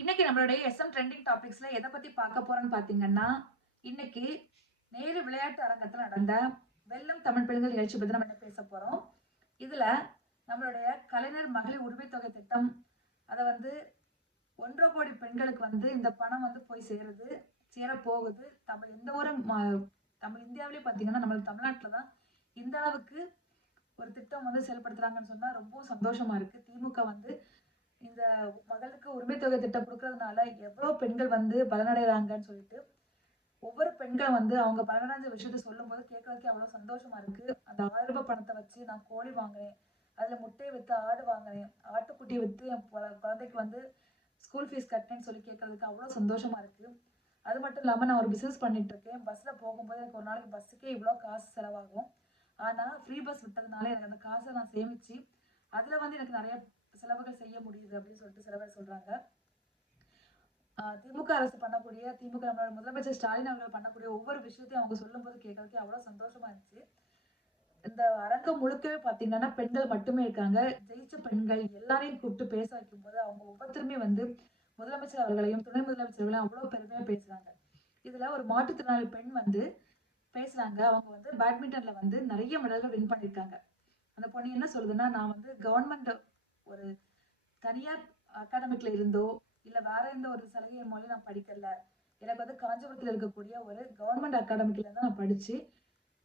இன்னைக்கு நம்மளுடைய SM trending டாபிக்ஸ்ல எதை பத்தி பார்க்க போறோம்னு பாத்தீங்கன்னா இன்னைக்கு நேரு விளையாட்டு அரங்கத்துல நடந்த வெள்ளம் தமிழ் பெண்கள் நிகழ்ச்சி பத்தி நம்ம என்ன பேச போறோம்? இதுல நம்மளுடைய கலைஞர் மகளிர் உரிமைத்தொகை திட்டம் அதை வந்து ஒன்றரை கோடி பெண்களுக்கு வந்து இந்த பணம் வந்து போய் சேருது சேர போகுது. தமிழ் எந்த ஒரு தமிழ் இந்தியாவிலே பார்த்தீங்கன்னா நம்ம தமிழ்நாட்டில் தான் இந்த அளவுக்கு ஒரு திட்டம் வந்து செயல்படுத்துறாங்கன்னு சொன்னால் ரொம்ப சந்தோஷமா இருக்கு. திமுக வந்து இந்த மகளுக்கு உரிமை தொகை திட்டம் கொடுக்கறதுனால எவ்வளோ பெண்கள் வந்து பலனடைகிறாங்கன்னு சொல்லிட்டு ஒவ்வொரு பெண்களும் வந்து அவங்க பலனடைஞ்ச விஷயத்த சொல்லும்போது கேட்கறதுக்கு அவ்வளோ சந்தோஷமா இருக்கு. அந்த ஆயிரம் ரூபாய் பணத்தை வச்சு நான் கோழி வாங்கினேன் அதில் முட்டையை விற்று ஆடு வாங்கினேன் ஆட்டுக்குட்டியை விற்று என் குழந்தைக்கு வந்து ஸ்கூல் ஃபீஸ் கட்டினேன்னு சொல்லி கேட்கறதுக்கு அவ்வளோ சந்தோஷமா இருக்கு. அது மட்டும் இல்லாமல் நான் ஒரு பிஸ்னஸ் பண்ணிட்டு இருக்கேன். பஸ்ஸில் போகும்போது எனக்கு ஒரு நாளைக்கு பஸ்ஸுக்கே இவ்வளோ காசு செலவாகும். ஆனால் ஃப்ரீ பஸ் விட்டதுனால எனக்கு அந்த காசை நான் சேமித்து அதில் வந்து எனக்கு நிறைய செலவுகள் செய்ய முடியுது அப்படின்னு சொல்லிட்டு சில பேர் சொல்றாங்க. திமுக அரசு பண்ணக்கூடிய திமுக நம்மளோட முதலமைச்சர் ஸ்டாலின் அவர்கள் பண்ணக்கூடிய ஒவ்வொரு விஷயத்தையும் அவங்க சொல்லும்போது கேட்கறதுக்கு அவ்வளவு சந்தோஷமா இருந்துச்சு. இந்த அரங்கம் முழுக்கவே பாத்தீங்கன்னா பெண்கள் மட்டுமே இருக்காங்க. ஜெயிச்ச பெண்கள் எல்லாரையும் கூப்பிட்டு பேச வைக்கும் போது அவங்க ஒவ்வொருத்தருமே வந்து முதலமைச்சர் அவர்களையும் துணை முதலமைச்சர்களையும் அவ்வளவு பெருமையா பேசுறாங்க. இதுல ஒரு மாற்றுத்திறனாளி பெண் வந்து பேசுறாங்க. அவங்க வந்து பேட்மிண்டன்ல வந்து நிறைய மெடல்கள் வின் பண்ணிருக்காங்க அந்த பொண்ணு என்ன சொல்லுதுன்னா நான் வந்து கவர்மெண்ட் ஒரு தனியார் அகாடமிக்ல இருந்தோ இல்ல வேற எந்த ஒரு சலுகை மூலம் நான் படிக்கல. எனக்கு வந்து காஞ்சிபுரத்தில் இருக்கக்கூடிய ஒரு கவர்மெண்ட் அகாடமிக்ல தான் நான் படிச்சு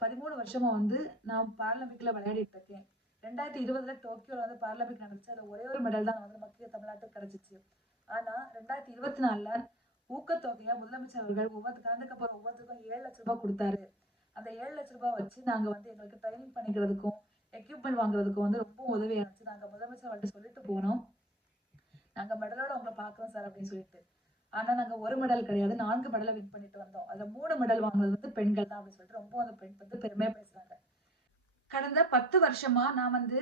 பதிமூணு வருஷமா வந்து நான் பார்லம்பிக்ல விளையாடிட்டு இருக்கேன். ரெண்டாயிரத்தி இருபதுல டோக்கியோல வந்து பாராலிம்பிக் நடந்துச்சு. அதுல ஒரே ஒரு மெடல் தான் வந்து மக்கிய தமிழ்நாட்டுக்கு கிடைச்சிச்சு. ஆனா ரெண்டாயிரத்தி இருபத்தி நாலுல ஊக்கத்தொகையா முதலமைச்சர் அவர்கள் ஒவ்வொரு கலந்துக்க அப்புறம் ஒவ்வொருத்தருக்கும் ஏழு லட்ச ரூபாய் கொடுத்தாரு. அந்த ஏழு லட்ச ரூபாய் வச்சு நாங்க வந்து எங்களுக்கு ட்ரைனிங் பண்ணிக்கிறதுக்கும் எக்யூப்மெண்ட் வாங்குறதுக்கு வந்து ரொம்ப உதவியாக இருந்துச்சு. நாங்கள் முதலமைச்சர் அவர்கிட்ட சொல்லிட்டு போனோம். நாங்கள் மெடலோட உங்களை பார்க்குறோம் சார் அப்படின்னு சொல்லிட்டு. ஆனால் நாங்கள் ஒரு மெடல் கிடையாது. நான்கு மெடலை வின் பண்ணிட்டு வந்தோம். அதில் மூணு மெடல் வாங்குனது வந்து பெண்கள் தான் அப்படின்னு சொல்லிட்டு ரொம்ப அந்த பெண் வந்து பெருமையாக பேசுகிறாங்க கடந்த பத்து வருஷமா நான் வந்து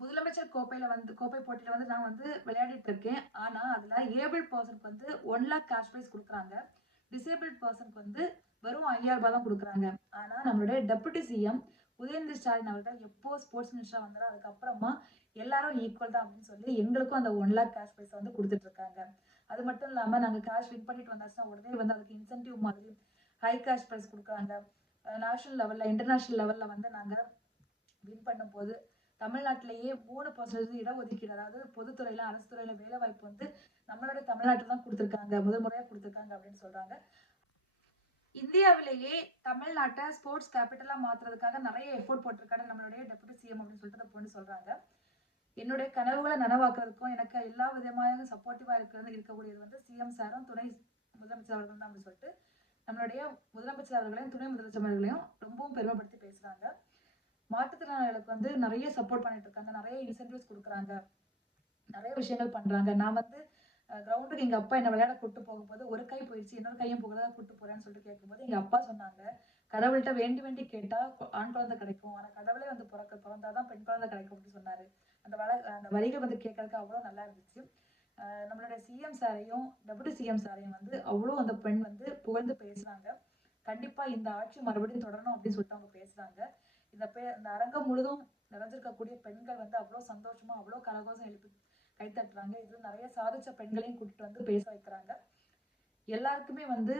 முதலமைச்சர் கோப்பையில வந்து கோப்பை போட்டியில வந்து நான் வந்து விளையாடிட்டு இருக்கேன். ஆனா அதுல ஏபிள் பர்சனுக்கு வந்து ஒன் லேக் கேஷ் ப்ரைஸ் கொடுக்குறாங்க. டிசேபிள் பர்சனுக்கு வந்து வெறும் ஐயாயிரம் ரூபாய் தான் கொடுக்குறாங்க. ஆனா நம்மளுடைய டெபுட்டி சிஎம் உதயநிதி ஸ்டாலின் அவர்கள் எப்போ ஸ்போர்ட்ஸ் மினிஸ்டராக வந்தாரோ அதுக்கப்புறமா எல்லாரும் ஈக்குவல் தான் அப்படின்னு சொல்லி எங்களுக்கும் அந்த ஒன் லேக் கேஷ் ப்ரைஸ் வந்து கொடுத்துட்டு இருக்காங்க. அது மட்டும் இல்லாமல் நாங்கள் கேஷ் வின் பண்ணிட்டு வந்தாச்சுன்னா உடனே வந்து அதுக்கு இன்சென்டிவ் மாதிரி ஹை கேஷ் ப்ரைஸ் கொடுக்குறாங்க. நேஷனல் லெவலில் இன்டர்நேஷனல் லெவலில் வந்து நாங்கள் வின் பண்ணும்போது தமிழ்நாட்டிலேயே மூணு பர்சன்டேஜ் இடஒதுக்கீடு அதாவது பொதுத்துறையில அரசு துறையில வேலை வாய்ப்பு வந்து நம்மளோட தமிழ்நாட்டில் தான் கொடுத்துருக்காங்க. முதல் முறையாக கொடுத்துருக்காங்க அப்படின்னு சொல்றாங்க. இந்தியாவிலேயே தமிழ்நாட்டை ஸ்போர்ட்ஸ் கேபிட்டலாக மாற்றுறதுக்காக நிறைய எஃபோர்ட் போட்டிருக்காங்க நம்மளுடைய டெபுட்டி சிஎம் அப்படின்னு சொல்லிட்டு அதை பொண்ணு என்னுடைய கனவுகளை நனவாக்குறதுக்கும் எனக்கு எல்லா விதமான சப்போர்ட்டிவாக இருக்கிறது இருக்கக்கூடியது வந்து சிஎம் சாரும் துணை முதலமைச்சர் அவர்கள் தான் அப்படின்னு சொல்லிட்டு நம்மளுடைய முதலமைச்சர் அவர்களையும் துணை முதலமைச்சர் அவர்களையும் ரொம்பவும் பெருமைப்படுத்தி பேசுகிறாங்க மாற்றுத்திறனாளிகளுக்கு வந்து நிறைய சப்போர்ட் பண்ணிட்டு இருக்காங்க நிறைய இன்சென்டிவ்ஸ் கொடுக்குறாங்க நிறைய விஷயங்கள் பண்ணுறாங்க நான் வந்து கிரவுண்டுக்கு எங்கள் அப்பா என்னை விளையாட கூட்டு போகும்போது ஒரு கை போயிடுச்சு இன்னொரு கையும் போகிறதா கூட்டு போகிறேன்னு சொல்லிட்டு கேட்கும்போது எங்கள் அப்பா சொன்னாங்க கடவுள்கிட்ட வேண்டி வேண்டி கேட்டால் ஆண் குழந்தை கிடைக்கும் ஆனால் கடவுளே வந்து பிறக்க பிறந்தாதான் பெண் குழந்தை கிடைக்கும் அப்படின்னு சொன்னார். அந்த வள அந்த வரிகள் வந்து கேட்கறதுக்கு அவ்வளோ நல்லா இருந்துச்சு. நம்மளோட நம்மளுடைய சிஎம் சாரையும் டெபுட்டி சிஎம் சாரையும் வந்து அவ்வளோ அந்த பெண் வந்து புகழ்ந்து பேசுகிறாங்க கண்டிப்பாக இந்த ஆட்சி மறுபடியும் தொடரணும் அப்படின்னு சொல்லிட்டு அவங்க பேசுகிறாங்க இந்த பே இந்த அரங்கம் முழுதும் நிறைஞ்சிருக்கக்கூடிய பெண்கள் வந்து அவ்வளோ சந்தோஷமாக அவ்வளோ கரகோசம் எழுப்பி கைத்தட்டுறாங்க இதுல நிறைய சாதிச்ச பெண்களையும் கூட்டிட்டு வந்து பேச வைக்கிறாங்க. எல்லாருக்குமே வந்து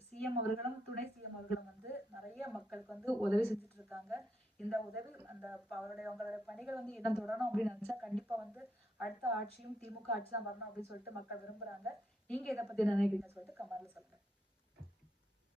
சிஎம் அவர்களும் துணை சிஎம் அவர்களும் வந்து நிறைய மக்களுக்கு வந்து உதவி செஞ்சுட்டு இருக்காங்க இந்த உதவி அந்த ப- அவருடைய அவங்களுடைய பணிகள் வந்து என்ன தொடரணும் அப்படின்னு நினைச்சா கண்டிப்பா வந்து அடுத்த ஆட்சியும் திமுக ஆட்சி தான் வரணும் அப்படின்னு சொல்லிட்டு மக்கள் விரும்புறாங்க. நீங்க இதை பத்தி சொல்லிட்டு நினைக்கிறீங்க சொல்லிட்டு